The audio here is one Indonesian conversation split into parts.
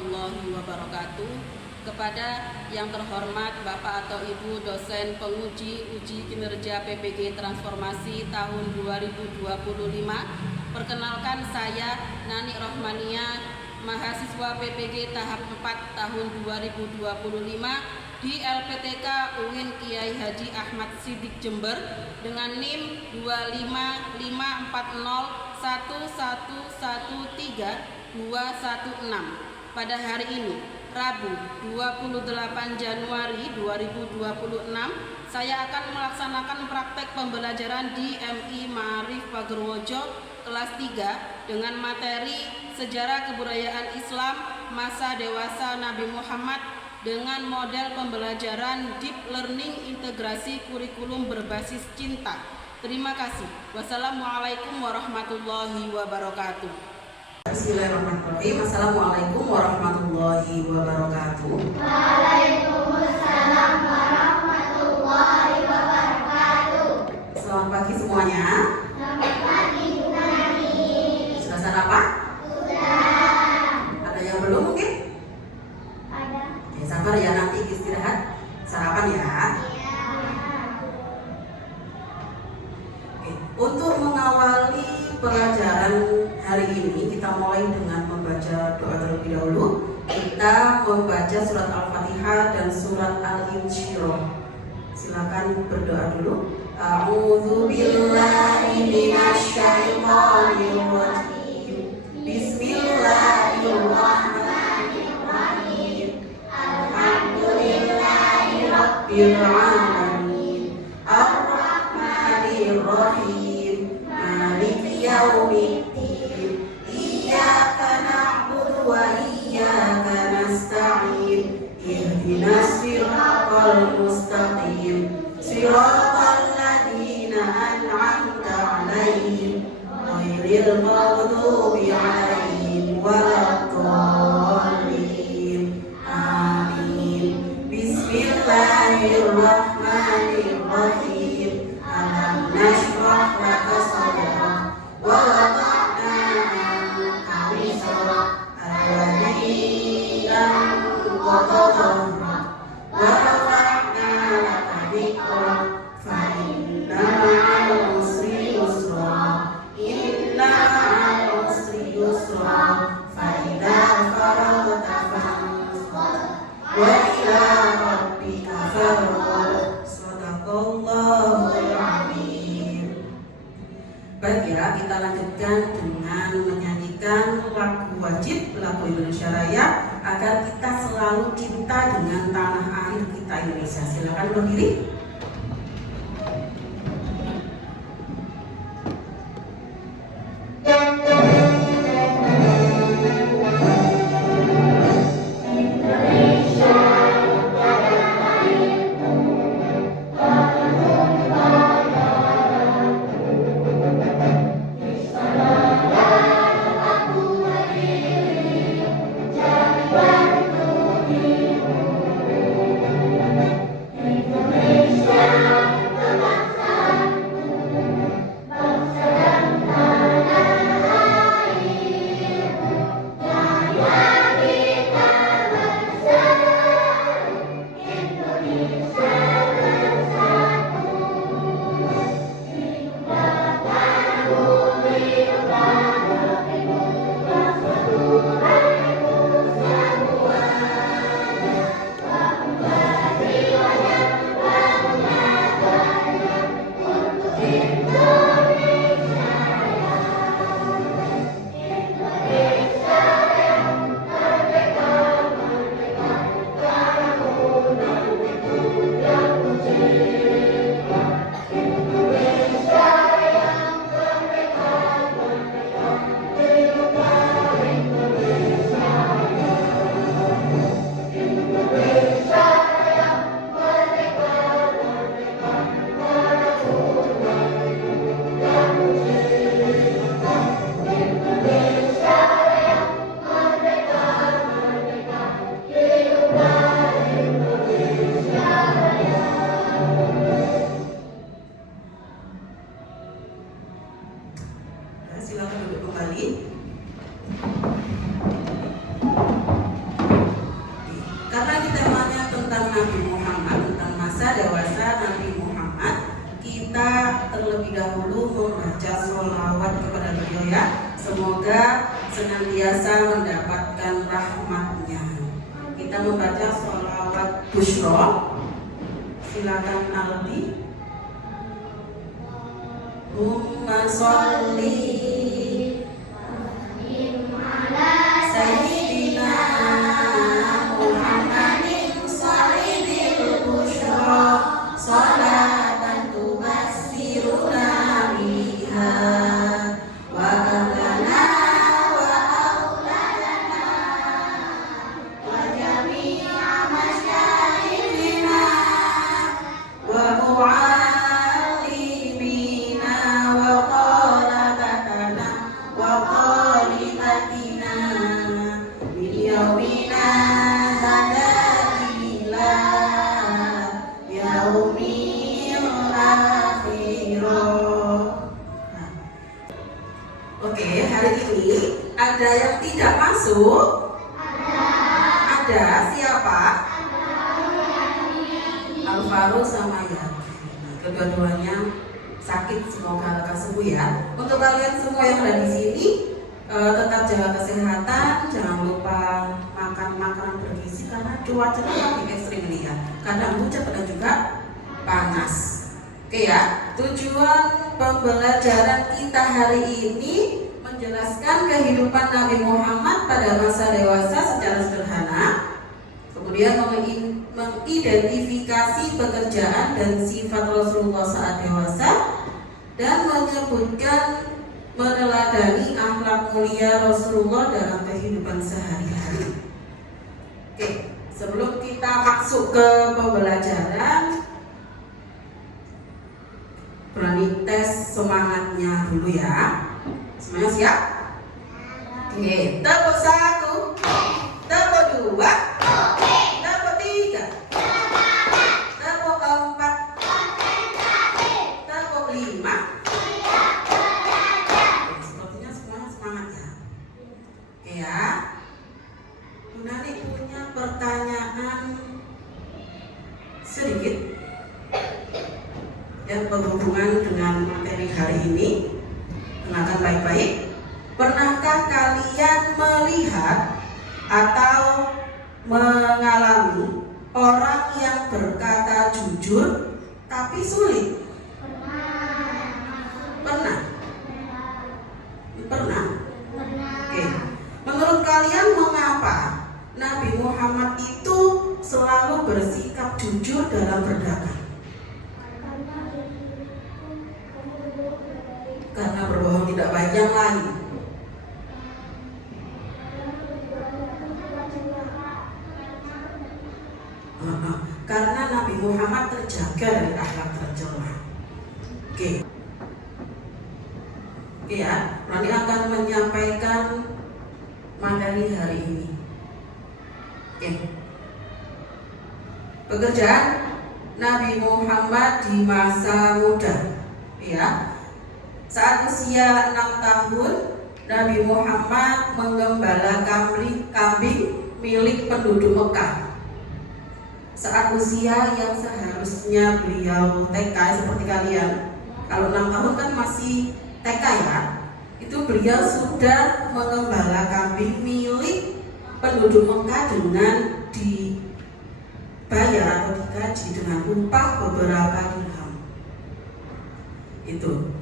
warahmatullahi wabarakatuh. Kepada yang terhormat Bapak atau Ibu dosen penguji uji kinerja PPG Transformasi tahun 2025, perkenalkan saya Nani Rohmania, mahasiswa PPG tahap 4 tahun 2025 di LPTK UIN Kiai Haji Ahmad Siddiq Jember dengan NIM 255401113 pada hari ini, Rabu 28 Januari 2026, saya akan melaksanakan praktek pembelajaran di MI Ma'arif Pagerwojo kelas 3 dengan materi Sejarah Kebudayaan Islam Masa Dewasa Nabi Muhammad dengan model pembelajaran Deep Learning Integrasi Kurikulum Berbasis Cinta. Terima kasih. Wassalamualaikum warahmatullahi wabarakatuh. Bismillahirrahmanirrahim. Assalamualaikum warahmatullahi wabarakatuh. Waalaikumsalam warahmatullahi wabarakatuh. Selamat pagi semuanya. Selamat pagi Bu Nani. Sudah sarapan? Sudah. Ada yang belum mungkin? Ada. Oke, sabar ya, nanti istirahat sarapan ya. Iya. Oke, untuk mengawali pelajaran hari ini kita mulai dengan membaca doa terlebih dahulu. Kita membaca surat Al-Fatihah dan surat Al-Insyirah. Silakan berdoa dulu. A'udzu billahi minasy syaithanir rajim. Bismillahirrahmanirrahim. Alhamdulillahi rabbil alamin. Ar-rahmanir rahim. Maliki yaumiddin. Iyyaka na'budu wa iyyaka nasta'in. Ihdinas siratal mustaqim. Siratal ladzina an'amta 'alaihim ghairil maghdubi 'alaihim waladdallin. Amin. Bismillahirrahmanirrahim. Alam nashrah laka sadrak wa wada'na 'anka wizrak alladzi anqadha dhahrak wa rafa'na laka dhikrak fa inna ma'al usri yusra inna ma'al usri yusra fa idza faragta fansab wa ila rabbika farghab. Shadaqallahul azim. Baik ya, kita lanjutkan dengan menyanyikan lagu wajib, lagu Indonesia Raya, agar kita selalu cinta dengan tanah air kita Indonesia. Silakan berdiri. Indonesia kepada beliau ya. Semoga senantiasa mendapatkan rahmatnya. Kita membaca sholawat Bushro. Silakan Aldi. Umma sholli Sayyidina Muhammadin sahibil busyra salatan tubassiruna biha wa ahlana wa auladana wa jami'a masyayikhina wa mu'allimina wa qalabatana wa qalibatina min yaumina hada ila yaumil akhirah. Oke, hari ini ada yang tidak masuk? Ada. Siapa? Alvaro sama Yati. Kedua-duanya sakit, semoga lekas sembuh ya. Untuk kalian semua yang ada di sini, tetap jaga kesehatan, jangan lupa makan makanan bergizi karena cuaca lagi ekstrim ini ya. Kadang hujan, kadang juga panas. Oke ya, tujuan pembelajaran kita hari ini menjelaskan kehidupan Nabi Muhammad pada masa dewasa secara sederhana, kemudian mengidentifikasi pekerjaan dan sifat Rasulullah saat dewasa, dan menyebutkan meneladani akhlak mulia Rasulullah dalam kehidupan sehari-hari. Oke, sebelum kita masuk ke pembelajaran, berani tes semangatnya dulu ya. Semuanya siap? Oke, tepuk 1, tepuk 2, tepuk 3, tepuk 4, tepuk 5. Sepertinya semuanya semangat ya. Oke ya. Bunda nih punya pertanyaan sedikit yang berhubungan dengan materi hari ini. Dengarkan baik-baik. Pernahkah kalian melihat atau mengalami orang yang berkata jujur tapi sulit? Pernah? Pernah? Oke. Menurut kalian mengapa Nabi Muhammad itu selalu bersikap jujur dalam berdagang? Karena berbohong tidak baik yang lain. Karena Nabi Muhammad terjaga dari akhlak tercela. Oke. Oke ya, Rani akan menyampaikan materi hari ini. Oke. Pekerjaan Nabi Muhammad di masa muda. Ya. Saat usia 6 tahun, Nabi Muhammad menggembala kambing milik penduduk Mekah. Saat usia yang seharusnya beliau TK seperti kalian, kalau 6 tahun kan masih TK ya, itu beliau sudah mengembala kambing milik penduduk Mekah dengan dibayar atau digaji dengan upah beberapa dirham. Itu.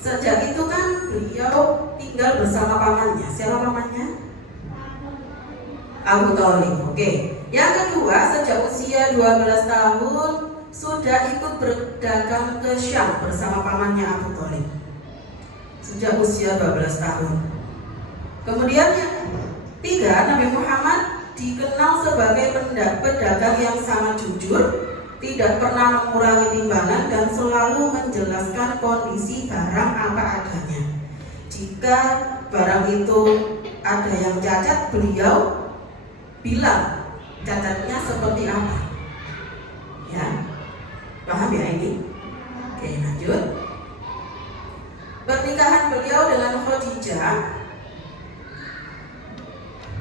Sejak itu kan beliau tinggal bersama pamannya. Siapa pamannya? Abu Thalib. Oke. Yang kedua, sejak usia 12 tahun sudah ikut berdagang ke Syam bersama pamannya Abu Thalib. Sejak usia 12 tahun. Kemudian yang tiga, Nabi Muhammad dikenal sebagai pedagang yang sangat jujur, tidak pernah mengurangi timbangan dan selalu menjelaskan kondisi barang apa adanya. Jika barang itu ada yang cacat, beliau bilang cacatnya seperti apa. Ya, paham ya ini? Oke, lanjut. Pernikahan beliau dengan Khadijah.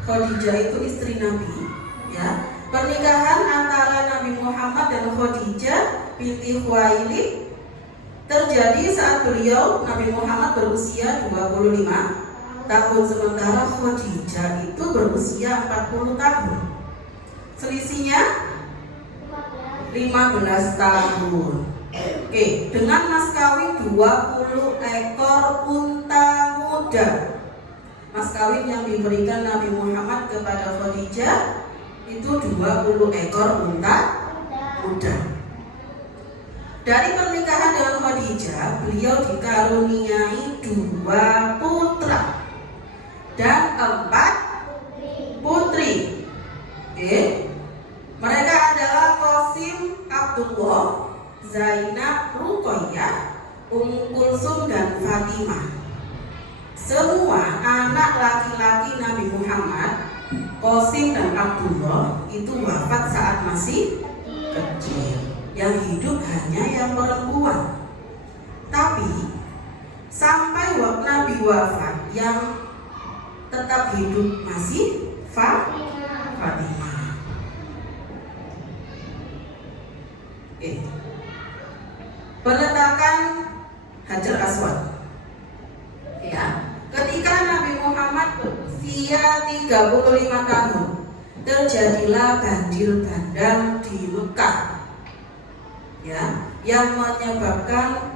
Khadijah itu istri Nabi, ya. Pernikahan antara Nabi Muhammad dan Khadijah binti Khuwailid terjadi saat beliau Nabi Muhammad berusia 25 tahun, sementara Khadijah itu berusia 40 tahun. Selisihnya 15 tahun. Oke, dengan mas kawin 20 ekor unta muda. Mas kawin yang diberikan Nabi Muhammad kepada Khadijah itu 20 ekor unta muda. Dari pernikahan dengan Khadijah, beliau dikaruniai 2 putra dan 4 putri. Oke. Mereka adalah Qasim, Abdullah, Zainab, Ruqayyah, Ummu Kulsum dan Fatimah. Semua anak laki-laki Nabi Muhammad, Qasim dan Abdullah itu wafat saat masih kecil. Yang hidup hanya yang perempuan. Tapi sampai Nabi wafat, yang tetap hidup masih Fatimah. Peletakan Hajar Aswad. Ya, ketika Nabi Muhammad berusia 35 tahun, terjadilah banjir bandang di Mekah. Ya, yang menyebabkan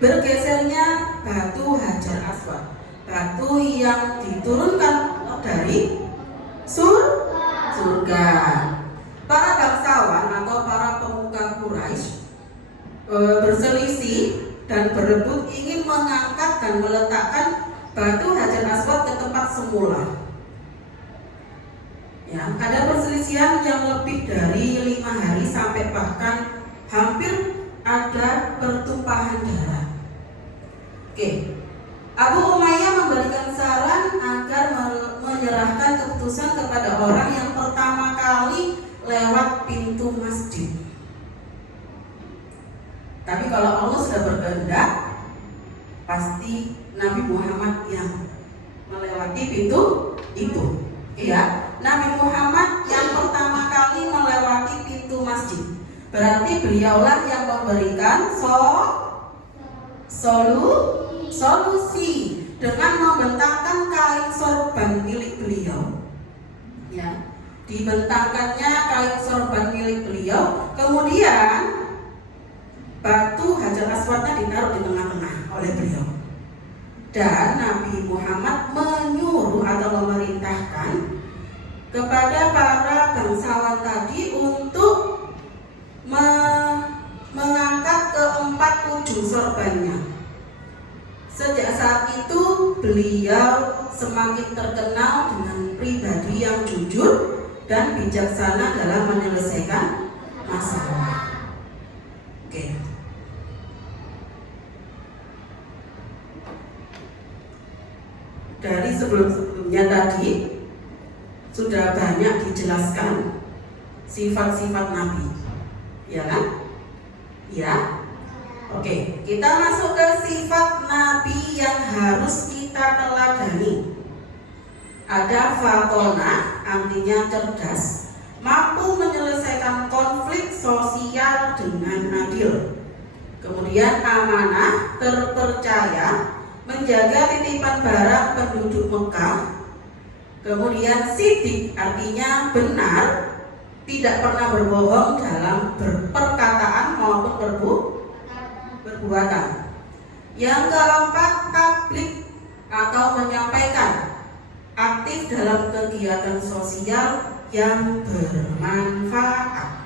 bergesernya batu Hajar Aswad, batu yang diturunkan dari surga. Para bangsawan atau para pemuka Quraisy berselisih dan berebut ingin mengangkat dan meletakkan batu Hajar Aswad ke tempat semula. Ya, ada perselisihan yang lebih dari 5 hari sampai bahkan hampir ada pertumpahan darah. Oke. Abu Umayyah memberikan saran agar menyerahkan keputusan kepada orang yang pertama kali lewat pintu masjid. Tapi kalau Allah sudah berkehendak, pasti Nabi Muhammad yang melewati pintu itu. Ya, Nabi Muhammad yang pertama kali melewati pintu masjid. Berarti beliaulah yang memberikan solusi dengan membentangkan kain sorban milik beliau. Ya, dibentangkannya kain sorban milik beliau, kemudian batu Hajar Aswadnya ditaruh di tengah-tengah oleh beliau. Dan Nabi Muhammad menyuruh atau memerintahkan kepada para bangsawan tadi untuk mengangkat keempat ujung sorbannya. Sejak saat itu beliau semakin terkenal dengan pribadi yang jujur dan bijaksana dalam menyelesaikan masalah. Oke. Dari sebelum-sebelumnya tadi sudah banyak dijelaskan sifat-sifat Nabi, ya kan? Ya. Oke, kita masuk ke sifat Nabi yang harus kita teladani. Ada fatona, artinya cerdas, mampu menyelesaikan konflik sosial dengan adil. Kemudian amanah, terpercaya, menjaga titipan barang penduduk Mekah. Kemudian sidik, artinya benar, tidak pernah berbohong dalam perkataan maupun perbuatan. Yang keempat, tabligh atau menyampaikan, aktif dalam kegiatan sosial yang bermanfaat.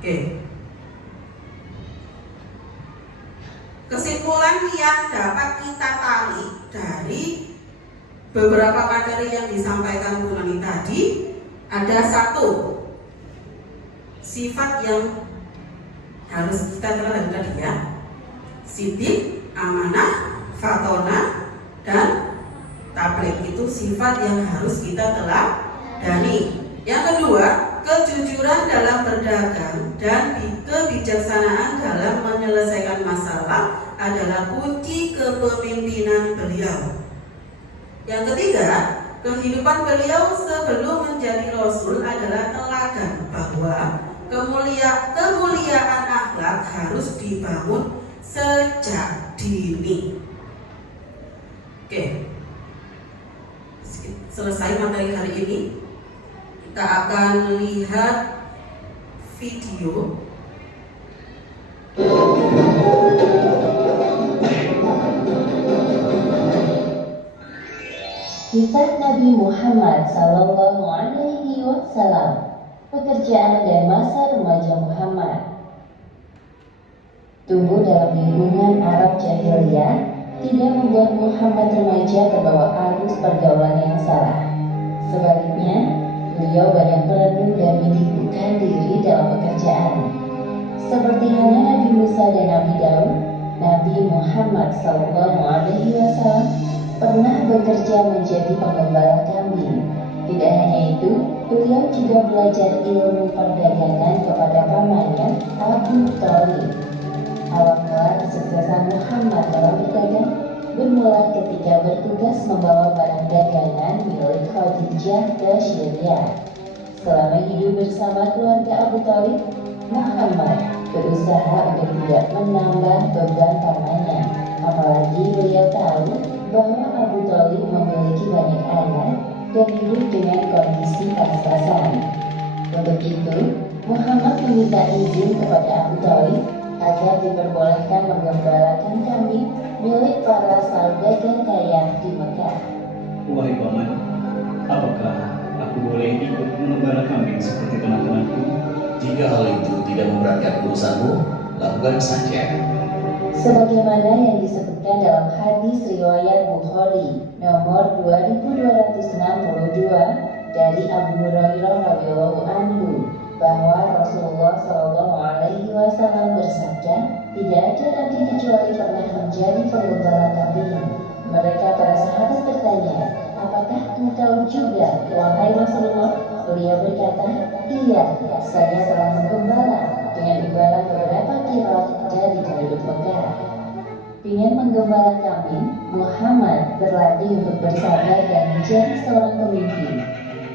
Oke. Kesimpulan yang dapat kita tarik dari beberapa materi yang disampaikan Bu Nani tadi, ada satu sifat yang harus kita teladani tadi ya. Sidik, amanah, fatona, dan tabligh, itu sifat yang harus kita teladani. Yang kedua, kejujuran dalam berdagang dan kebijaksanaan dalam menyelesaikan masalah adalah kunci kepemimpinan beliau. Yang ketiga, kehidupan beliau sebelum menjadi Rasul adalah teladan bahwa kemuliaan akhlak harus dibangun sejak dini. Oke, selesai materi hari ini. Kita akan lihat video. Kisah Nabi Muhammad Sallallahu Alaihi Wasallam, pekerjaan dan masa remaja Muhammad. Tumbuh dalam lingkungan Arab jahiliyah tidak membuat Muhammad remaja terbawa arus pergaulan yang salah. Sebaliknya, beliau banyak merenung dan menyibukkan diri dalam pekerjaan. Seperti halnya Nabi Musa dan Nabi Daud, Nabi Muhammad Sallallahu Alaihi Wasallam pernah bekerja menjadi pengembala kambing. Tidak hanya itu, beliau juga belajar ilmu perdagangan kepada pamannya Abu Thalib. Awal mula kesuksesan Muhammad dalam berdagang bermula ketika bertugas membawa barang dagangan milik Khadijah ke Syria. Selama hidup bersama keluarga Abu Thalib, Muhammad berusaha untuk tidak menambah beban pamannya. Apalagi beliau tahu bahwa Abu Thalib memiliki banyak anak dan hidup dengan kondisi pas-pasan. Untuk itu, Muhammad meminta izin kepada Abu Thalib agar diperbolehkan menggembalakan kambing milik para saudagar kaya di Mekah. Wahai paman, apakah aku boleh ikut mengembala kambing seperti teman-temanku? Jika hal itu tidak memberatkan urusanmu, lakukan saja. Sebagaimana yang disebutkan dalam hadis riwayat Bukhari nomor 2262 dari Abu Hurairah radhiyallahu anhu bahwa Rasulullah Shallallahu Alaihi Wasallam bersabda, tidak ada nabi kecuali pernah menjadi penggembala kambing. Mereka para sahabat bertanya, apakah engkau juga, wahai Rasulullah? Beliau berkata, iya, saya telah menggembala dengan imbalan beberapa kirot dari penduduk Mekah. Dengan menggembala kambing, Muhammad berlatih untuk bersabar dan menjadi seorang pemimpin.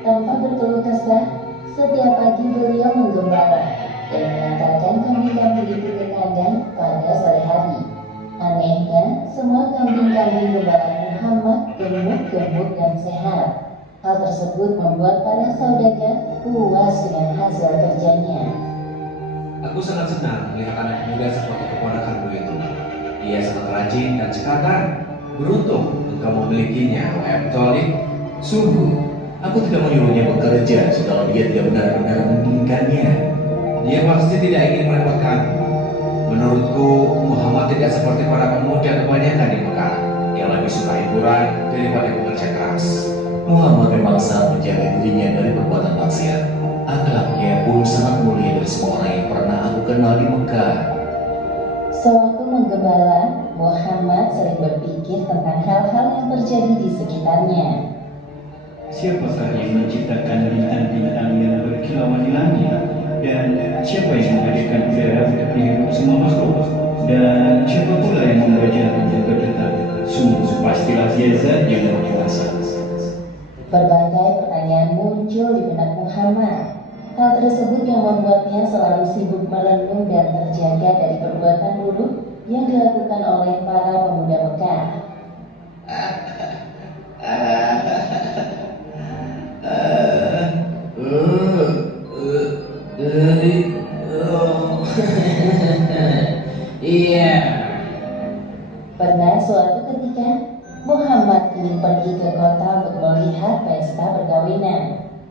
Tanpa berkeluh kesah, setiap pagi beliau menggembala dan mengantarkan kambing-kambing itu ke kandang pada sore hari. Anehnya, semua kambing-kambing gembalaan Muhammad gemuk-gemuk dan sehat. Hal tersebut membuat para saudagar puas dengan hasil kerjanya. Aku sangat senang melihat anak muda seperti keponakanmu itu. Ia sangat rajin dan cekatan. Beruntung engkau memilikinya, wahai Abu Thalib. Sungguh, aku tidak menyuruhnya bekerja jika dia tidak benar-benar menginginkannya. Dia pasti tidak ingin merepotkanmu. Menurutku, Muhammad tidak seperti para pemuda kebanyakan di Mekah yang lebih suka hiburan daripada bekerja keras. Muhammad memang sangat menjaga dirinya dari perbuatan maksiat. Akhlaknya pun sangat mulia dari semua orang yang pernah aku kenal di Mekah. Sewaktu menggembala, Muhammad sering berpikir tentang hal-hal yang terjadi di sekitarnya. Siapakah yang menciptakan bintang-bintang yang berkilauan di langit? Dan siapa yang menghadirkan udara untuk menghirup semua makhluk? Dan siapa pula yang membaca dan berdetak? Sungguh pastilah dia zat yang maha kuasa. Berbagai pertanyaan muncul di benak Muhammad. Hal tersebut yang membuatnya selalu sibuk merenung dan terjaga dari perbuatan buruk yang dilakukan oleh para pemuda Mekah. Iya. Pernah suatu ketika, Muhammad ingin pergi ke kota untuk melihat pesta perkawinan.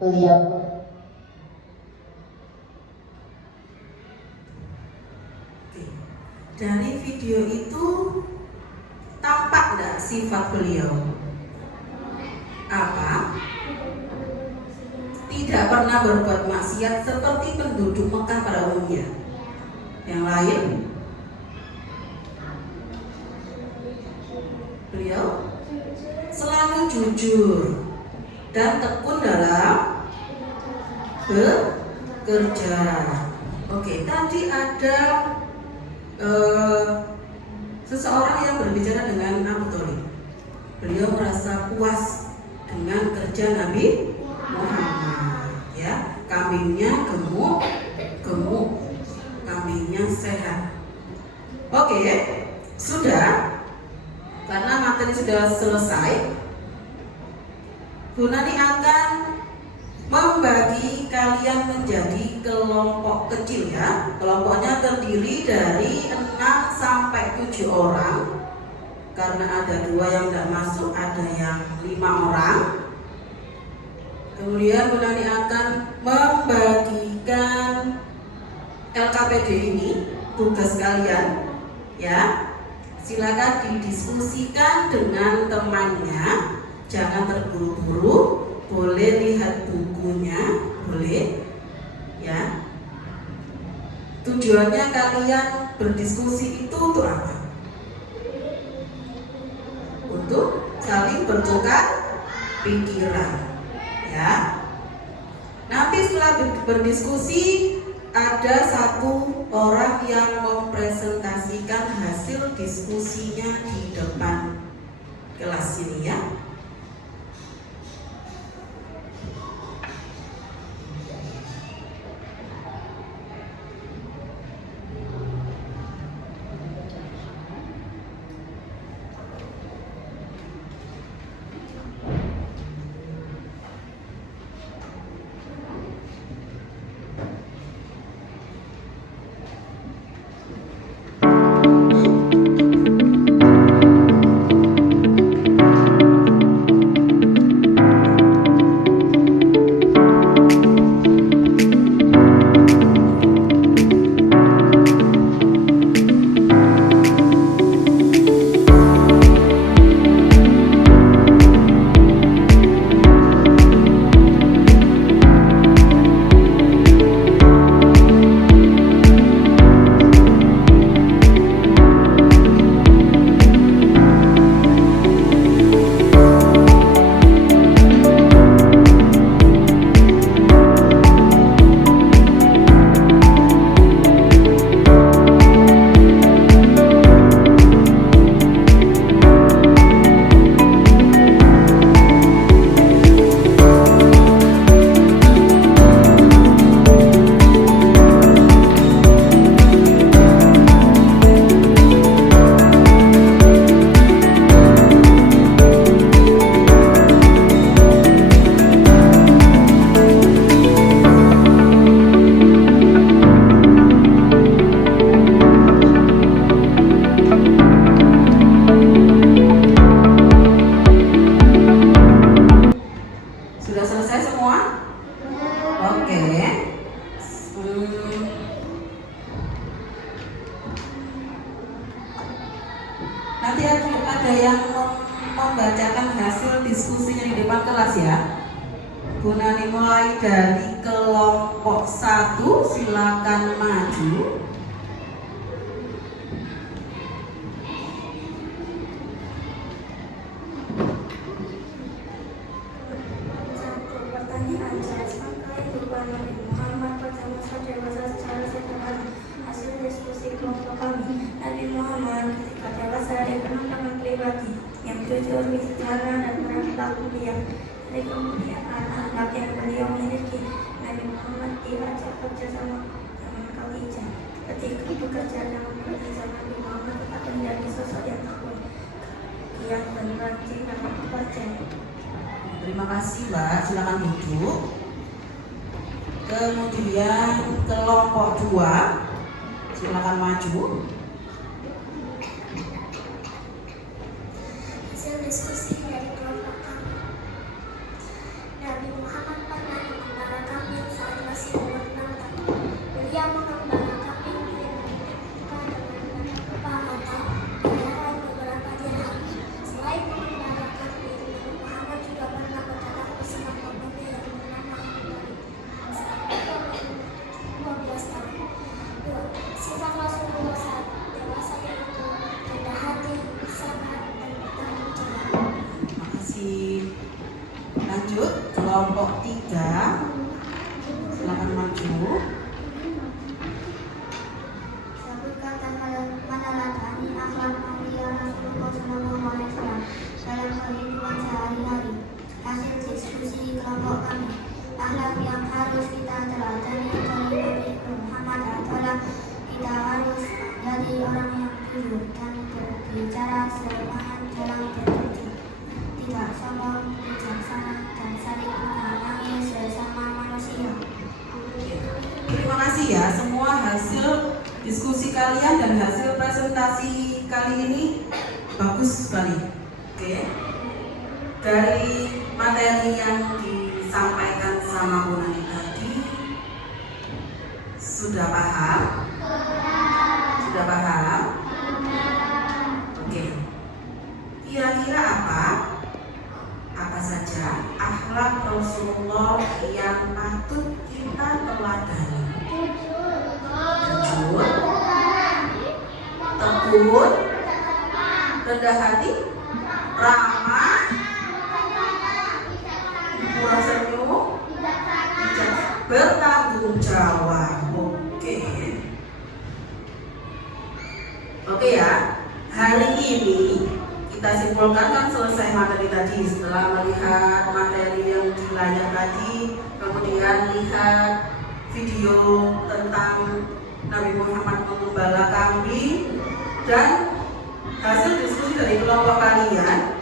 Beliau Dari video itu tampak nggak sifat beliau? Apa? Tidak pernah berbuat maksiat seperti penduduk Mekah pada umumnya. Yang lain, beliau selalu jujur dan tekun dalam bekerja. Oke, tadi ada seseorang yang berbicara dengan Abu Thalib. Beliau merasa puas dengan kerja Nabi Muhammad. Ya, kambingnya gemuk, yang sehat. Oke, sudah. Karena materi sudah selesai, Bu Nani akan membagi kalian menjadi kelompok kecil ya. Kelompoknya terdiri dari 6 sampai 7 orang. Karena ada 2 yang tidak masuk, ada yang 5 orang. Kemudian Bu Nani akan membagikan LKPD ini, tugas kalian ya. Silakan didiskusikan dengan temannya. Jangan terburu-buru, boleh lihat bukunya, boleh ya. Tujuannya kalian berdiskusi itu untuk apa? Untuk saling bertukar pikiran ya. Nanti setelah berdiskusi ada 1 orang yang mempresentasikan hasil diskusinya di depan kelas ini ya. Nanti ada yang membacakan hasil diskusinya di depan kelas ya. Bu Nani mulai dari kelompok 1, silakan maju. Pertanyaan, jelaskan kehidupan Nabi Muhammad pada masa dewasa secara sederhana. Hasil diskusi kelompok kami, Nabi Muhammad ketika dewasa dia kenangan pribadi yang jujur, bijaksana dan berakhlak mulia. Dari kemuliaan ahlak yang beliau miliki, Nabi Muhammad diajak kerja sama dengan Khadijah. Ketika bekerja dengan Khadijah, Nabi Muhammad akan menjadi sosok yang takwa, yang berhati dan percaya. Terima kasih Mbak, silakan duduk. Kemudian kelompok 2, silakan maju. Hasil diskusi dari kelompok kami. Nabi Muhammad pernah mengembara kambing saat masih umur 6 tahun. Beliau mengembara kambing dengan kepahatan dan beberapa dirham. Selain mengembara kambing, Nabi Muhammad juga pernah berdagang bersama pemuda yang bernama Abdullah. 12 tahun. 2. Sifat Rasulullah saat dewasa yaitu rendah hati, sabar, dan bertanggung jawab. Terima kasih. Lanjut kelompok 3, silakan maju. Sebutkan dan meneladani akhlak mulia Rasulullah SAW dalam kehidupan sehari-hari. Hasil diskusi kelompok kami, akhlak yang harus kita teladani dari Nabi Muhammad adalah tidak kasih ya, semua hasil diskusi kalian dan hasil presentasi kali ini bagus sekali. Oke. Dari materi yang disampaikan sama Bu Nani tadi, sudah paham? Sudah paham? Oke. Kira-kira apa saja akhlak Rasulullah yang patut kita teladani? Jujur, tekun, rendah hati, ramah, murah senyum, bertanggung jawab. Oke ya. Hari ini kita simpulkan, kan selesai materi tadi. Setelah melihat materi yang di layar tadi, kemudian lihat video tentang Nabi Muhammad mengembala kambing dan hasil diskusi dari kelompok kalian,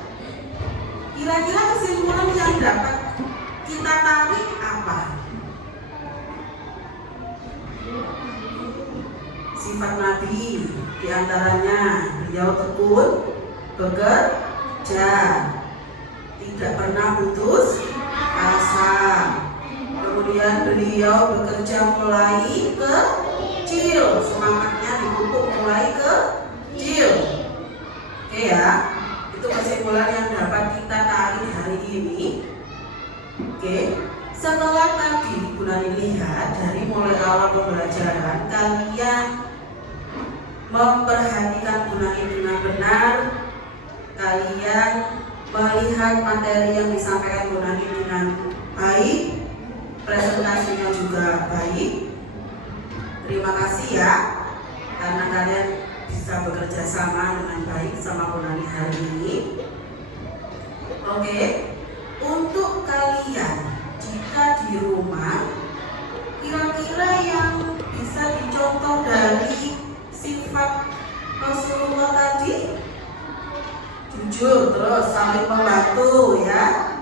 kira-kira kesimpulan yang dapat kita tarik apa? Sifat Nabi diantaranya beliau tekun, bekerja, tidak pernah putus asa. Kemudian beliau bekerja mulai kecil, semangatnya dipupuk mulai kecil. Oke ya, itu kesimpulan yang dapat kita tarik hari ini. Oke, setelah tadi Bu Nani lihat dari mulai awal pembelajaran, kalian memperhatikan Bu Nani dengan benar, kalian melihat materi yang disampaikan Bu Nani dengan baik, presentasinya juga baik. Terima kasih ya, karena kalian bisa bekerja sama dengan baik sama Bu Nani hari ini. Oke, untuk kalian jika di rumah, kira-kira yang bisa dicontoh dari sifat Rasulullah tadi, jujur, terus saling membantu ya.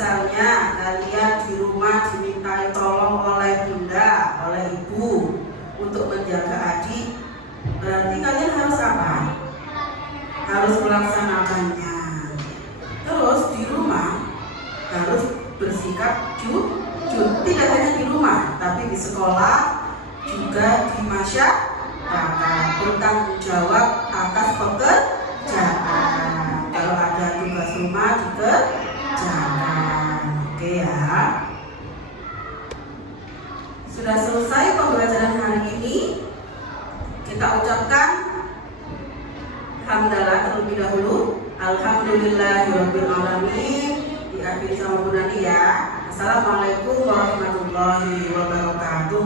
Misalnya kalian di rumah dimintai tolong oleh bunda, oleh ibu untuk menjaga adik, berarti kalian harus apa? Harus melaksanakannya. Terus di rumah harus bersikap jujur, tidak hanya di rumah, tapi di sekolah juga di masyarakat, bertanggung jawab atas pekerjaan. Kalau ada tugas rumah dikerjakan. Oke ya. Sudah selesai pembelajaran hari ini. Kita ucapkan hamdalah terlebih dahulu. Alhamdulillahirabbil alamin. Diakhiri sama Bu Nani ya. Assalamualaikum warahmatullahi wabarakatuh.